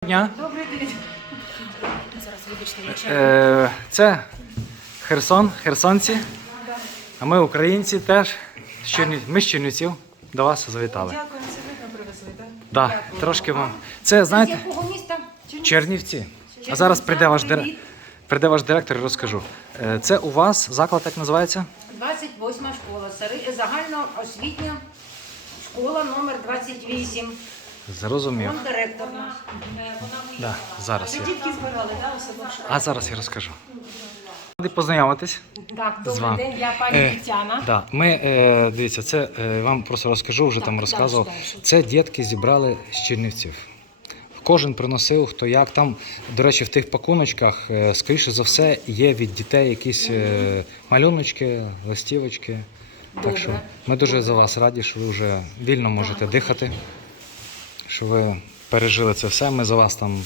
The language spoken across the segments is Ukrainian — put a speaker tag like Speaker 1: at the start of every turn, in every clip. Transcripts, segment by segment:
Speaker 1: Дня.
Speaker 2: Добрий день. Зараз, вибачте,
Speaker 1: Це Херсон, херсонці, а ми українці теж. Ми з Чернівців до вас завітали.
Speaker 2: Дякую, це ви нам привезли, так?
Speaker 1: Так, трошки вам. Це, знаєте,
Speaker 2: З якого міста?
Speaker 1: Чернівці. А зараз прийде ваш директор і розкажу. Це у вас заклад, як називається?
Speaker 2: 28 школа, загальноосвітня школа номер 28.
Speaker 1: Зрозумів.
Speaker 2: Вон директор наш.
Speaker 1: Да, зараз я.
Speaker 2: Дітки збирали, так, у себе в школі?
Speaker 1: А зараз я розкажу. Ради познайомитись.
Speaker 2: Так,
Speaker 1: з вами.
Speaker 2: добрий день, я пані Тетяна.
Speaker 1: Да. Ми, дивіться, це вам просто розкажу, вже там розказував.
Speaker 2: дальше.
Speaker 1: Це дітки зібрали з Чернівців. Кожен приносив, хто як. Там, до речі, в тих пакуночках, скоріше за все, є від дітей якісь малюночки, листівочки. Так що ми дуже за вас раді, що ви вже вільно можете дихати, що ви пережили це все. Ми за вас там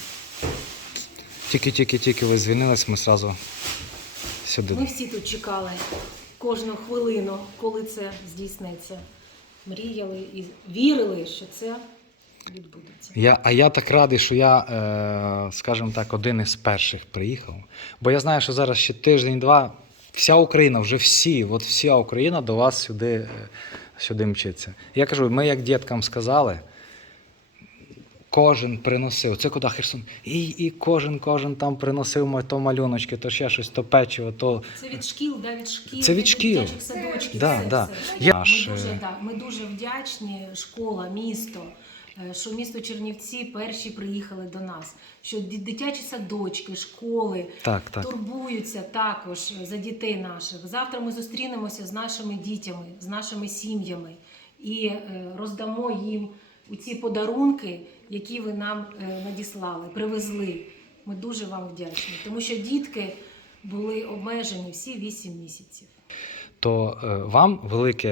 Speaker 1: тільки ви звільнились, ми одразу сюди.
Speaker 2: Ми всі тут чекали кожну хвилину, коли це здійсниться. Мріяли і вірили, що це відбудеться.
Speaker 1: Я так радий, що я, скажімо так, один із перших приїхав. Бо я знаю, що зараз ще тиждень-два вся Україна, вже вся Україна до вас сюди мчиться. Я кажу, ми як діткам сказали, кожен приносив, це куди Херсон, і кожен там приносив то малюночки, то ще щось, то печиво, то...
Speaker 2: Це від шкіл,
Speaker 1: Це від шкіл.
Speaker 2: дитячих садочків.
Speaker 1: Да.
Speaker 2: Ми дуже вдячні, школа, місто, що місто Чернівці перші приїхали до нас, що дитячі садочки, школи
Speaker 1: Так.
Speaker 2: турбуються також за дітей наших. Завтра ми зустрінемося з нашими дітьми, з нашими сім'ями і роздамо їм ці подарунки, які ви нам надіслали, привезли. Ми дуже вам вдячні, тому що дітки були обмежені всі 8 місяців.
Speaker 1: То вам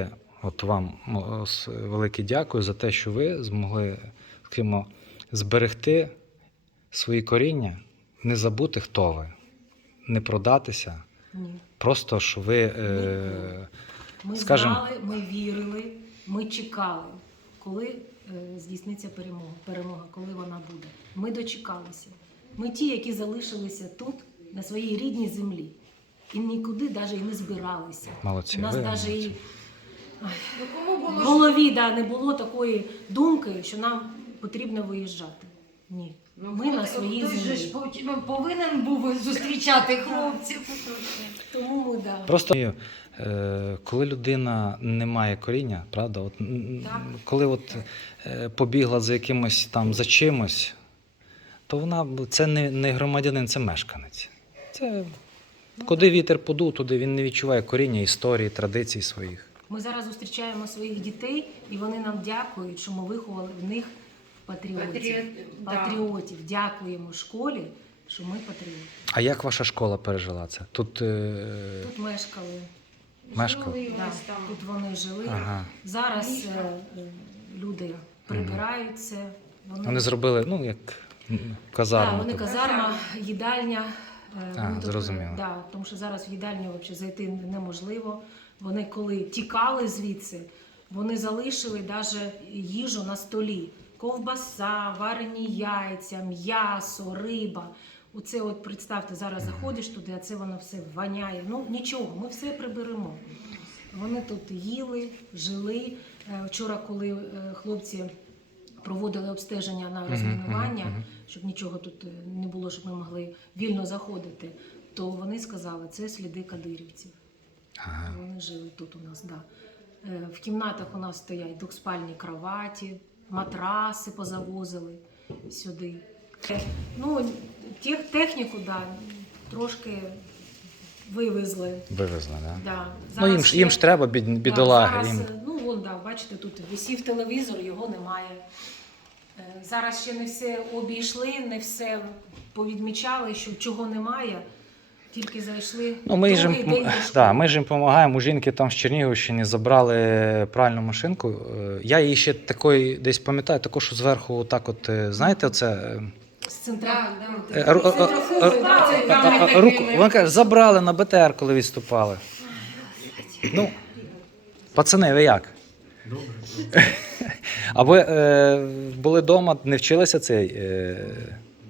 Speaker 1: велике дякую за те, що ви змогли, скажімо, зберегти свої коріння, не забути, хто ви, не продатися.
Speaker 2: Ні.
Speaker 1: Просто, що ви,
Speaker 2: Ми знали, ми вірили, ми чекали, коли здійсниться перемога, коли вона буде. Ми дочекалися. Ми ті, які залишилися тут, на своїй рідній землі. І нікуди навіть і не збиралися.
Speaker 1: Молодці.
Speaker 2: У нас
Speaker 1: ви
Speaker 2: навіть
Speaker 1: молодці.
Speaker 2: в голові не було такої думки, що нам потрібно виїжджати. Ні. Ми на своїй землі.
Speaker 3: Хтось же повинен був зустрічати хлопців.
Speaker 2: Тому ми,
Speaker 1: Просто коли людина не має коріння, правда, коли побігла за якимось там, за чимось, то вона, це не громадянин, це мешканець. Це, куди вітер подув, туди він не відчуває коріння, історії, традицій своїх.
Speaker 2: Ми зараз зустрічаємо своїх дітей, і вони нам дякують, що ми виховали в них патріотів. Дякуємо школі, що ми патріоти.
Speaker 1: А як ваша школа пережила це? Тут
Speaker 2: мешкали.
Speaker 1: Мешкали?
Speaker 2: Тут вони жили.
Speaker 1: Ага.
Speaker 2: Зараз люди прибираються.
Speaker 1: Вони зробили, як казарму.
Speaker 2: Вони казарма, їдальня.
Speaker 1: Зрозуміло.
Speaker 2: Тому що зараз в їдальню зайти неможливо. Вони коли тікали звідси, вони залишили навіть їжу на столі. Ковбаса, варені яйця, м'ясо, риба. Оце представте, зараз заходиш туди, а це воно все воняє. Нічого, ми все приберемо. Вони тут їли, жили. Вчора, коли хлопці проводили обстеження на розмінування, щоб нічого тут не було, щоб ми могли вільно заходити, то вони сказали, це сліди кадирівців.
Speaker 1: Ага.
Speaker 2: Вони жили тут у нас, В кімнатах у нас стоять двохспальні кроваті, матраси позавозили сюди. Техніку, трошки вивезли.
Speaker 1: Вивезли, так?
Speaker 2: Да.
Speaker 1: Їм ж треба, бідолаги.
Speaker 2: Зараз, бачите, тут висів телевізор, його немає. Зараз ще не все обійшли, не все повідмічали, що чого немає. Тільки зайшли.
Speaker 1: Ми ж їм допомагаємо. У жінки там з Чернігівщини забрали пральну машинку. Я її ще такої десь пам'ятаю, також що зверху знаєте, оце...
Speaker 2: З центральної.
Speaker 1: Вона каже, забрали на БТР, коли відступали. Пацани, ви як?
Speaker 4: Добре.
Speaker 1: А ви були вдома, не вчилися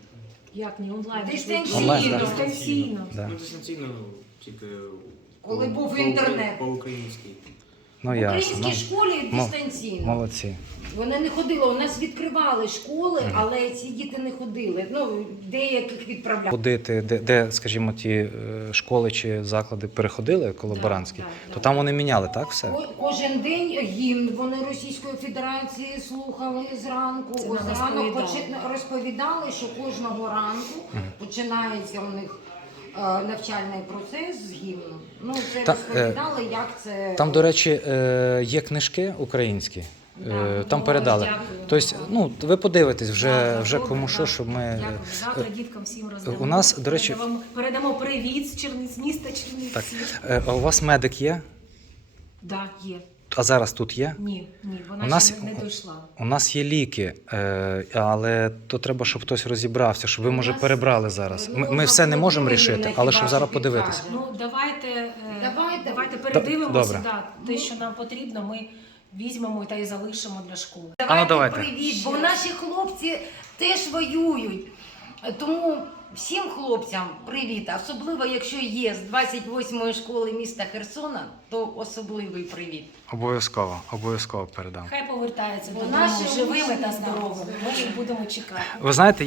Speaker 2: Як не онлайн?
Speaker 3: Дистанційно.
Speaker 1: Онлайн, да.
Speaker 2: Дистанційно.
Speaker 1: Да.
Speaker 4: Ну, дистанційно, тільки
Speaker 3: Коли був інтернет.
Speaker 4: По-українськи.
Speaker 1: Ну
Speaker 3: В
Speaker 1: ясно.
Speaker 3: українській школі
Speaker 1: мо-
Speaker 3: дистанційно.
Speaker 1: Молодці.
Speaker 3: Вони не ходили, у нас відкривали школи, але ці діти не ходили. Ну, деяких відправляли.
Speaker 1: Ходити, де, скажімо, ті школи чи заклади переходили колаборантські,
Speaker 2: Да,
Speaker 1: то там вони міняли, так все?
Speaker 3: Кожен день гімн вони Російської Федерації слухали зранку.
Speaker 2: Це
Speaker 3: Ось
Speaker 2: нам
Speaker 3: зранку
Speaker 2: розповідали.
Speaker 3: розповідали, що кожного ранку починається у них навчальний процес з гімну. Ну, це розповідали, як це...
Speaker 1: Там, до речі, є книжки українські. Там
Speaker 2: О,
Speaker 1: передали.
Speaker 2: дякую.
Speaker 1: Тобто, ну, ви подивитесь
Speaker 2: Да,
Speaker 1: вже
Speaker 2: добре,
Speaker 1: кому
Speaker 2: да.
Speaker 1: що, щоб ми.
Speaker 2: Дякую. Завтра діткам всім роздамо.
Speaker 1: у нас, до речі-
Speaker 2: передамо привіт з міста Чернівці.
Speaker 1: Так. А у вас медик є?
Speaker 2: Да, є.
Speaker 1: А зараз тут є?
Speaker 2: Ні, вона
Speaker 1: У нас-
Speaker 2: ще не дійшла.
Speaker 1: У нас є ліки, але то треба, щоб хтось розібрався, щоб ви,
Speaker 3: У
Speaker 1: може,
Speaker 3: нас-
Speaker 1: перебрали зараз.
Speaker 3: Ну,
Speaker 1: Ми все не можемо
Speaker 3: Володимир
Speaker 1: рішити,
Speaker 3: Юрійович
Speaker 1: але щоб
Speaker 3: хіба
Speaker 1: зараз
Speaker 3: що
Speaker 1: подивитися.
Speaker 3: підкаже.
Speaker 2: Ну, давайте
Speaker 3: Давайте.
Speaker 2: передивимося,
Speaker 1: Добре.
Speaker 2: да, те, що нам потрібно, ми візьмемо та й залишимо для школи.
Speaker 1: Давайте.
Speaker 3: Привіт, бо наші хлопці теж воюють. Тому всім хлопцям привіт, особливо якщо є з 28-ї школи міста Херсона, то особливий привіт.
Speaker 1: Обов'язково передам.
Speaker 2: Хай повертаються
Speaker 3: Бо
Speaker 2: додому
Speaker 3: наші
Speaker 2: живими
Speaker 3: учні,
Speaker 2: та
Speaker 3: да.
Speaker 2: здоровими. Ми їх будемо чекати.
Speaker 1: Ви знаєте,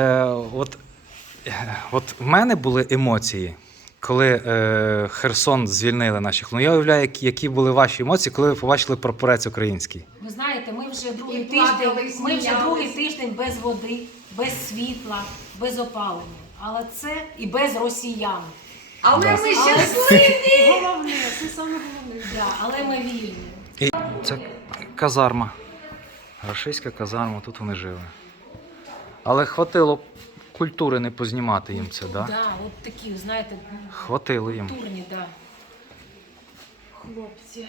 Speaker 1: от в мене були емоції, коли Херсон звільнили наших. Ну я уявляю, які були ваші емоції, коли ви побачили прапорець український.
Speaker 2: Ви знаєте, ми вже другий
Speaker 3: І плакали,
Speaker 2: тиждень,
Speaker 3: і
Speaker 2: ми вже
Speaker 3: сміялись.
Speaker 2: другий тиждень без води, без світла, без опалення. Але це і без росіян.
Speaker 3: Але
Speaker 1: Да.
Speaker 3: ми щасливі!
Speaker 2: Головне, це саме головне. Да, але ми вільні.
Speaker 1: І це казарма. Рашистська казарма, тут вони жили. Але хватило культури не познімати їм це, да?
Speaker 2: Да, от такі, знаєте,
Speaker 1: Хватило їм.
Speaker 2: культурні, да. Хлопці.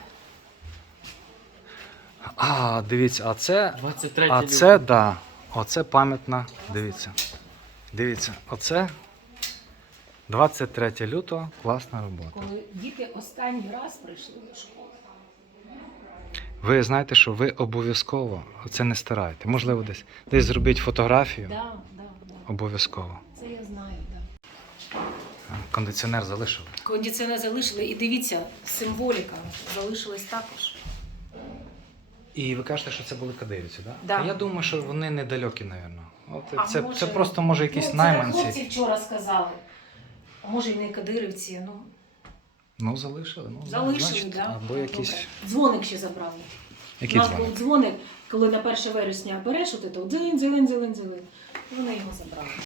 Speaker 1: А, дивіться, а це.
Speaker 4: 23
Speaker 1: А це, да. Оце пам'ятна. Дивіться, оце 23 лютого, класна робота.
Speaker 2: Коли діти останній раз прийшли до школи.
Speaker 1: Ви знаєте, що ви обов'язково це не стираєте. Можливо, десь зробіть фотографію.
Speaker 2: Да.
Speaker 1: Обов'язково.
Speaker 2: Це я знаю, да.
Speaker 1: Кондиціонер залишили.
Speaker 2: Кондиціонер залишили, і дивіться, символіка залишилась також.
Speaker 1: І ви кажете, що це були кадирівці, так?
Speaker 2: Да.
Speaker 1: Я думаю, що вони недалекі, мабуть.
Speaker 2: А
Speaker 1: Це
Speaker 2: може-
Speaker 1: просто, може, якісь
Speaker 2: це
Speaker 1: найманці.
Speaker 2: хлопці вчора сказали. А може і не кадирівці, ну
Speaker 1: Ну, залишили.
Speaker 2: залишили,
Speaker 1: значить,
Speaker 2: да.
Speaker 1: Або якісь.
Speaker 2: Добре. Дзвоник ще забрали.
Speaker 1: Який
Speaker 2: У нас
Speaker 1: дзвоник?
Speaker 2: був дзвоник, коли на 1 вересня береш, от це дзелень. Вони його забрали.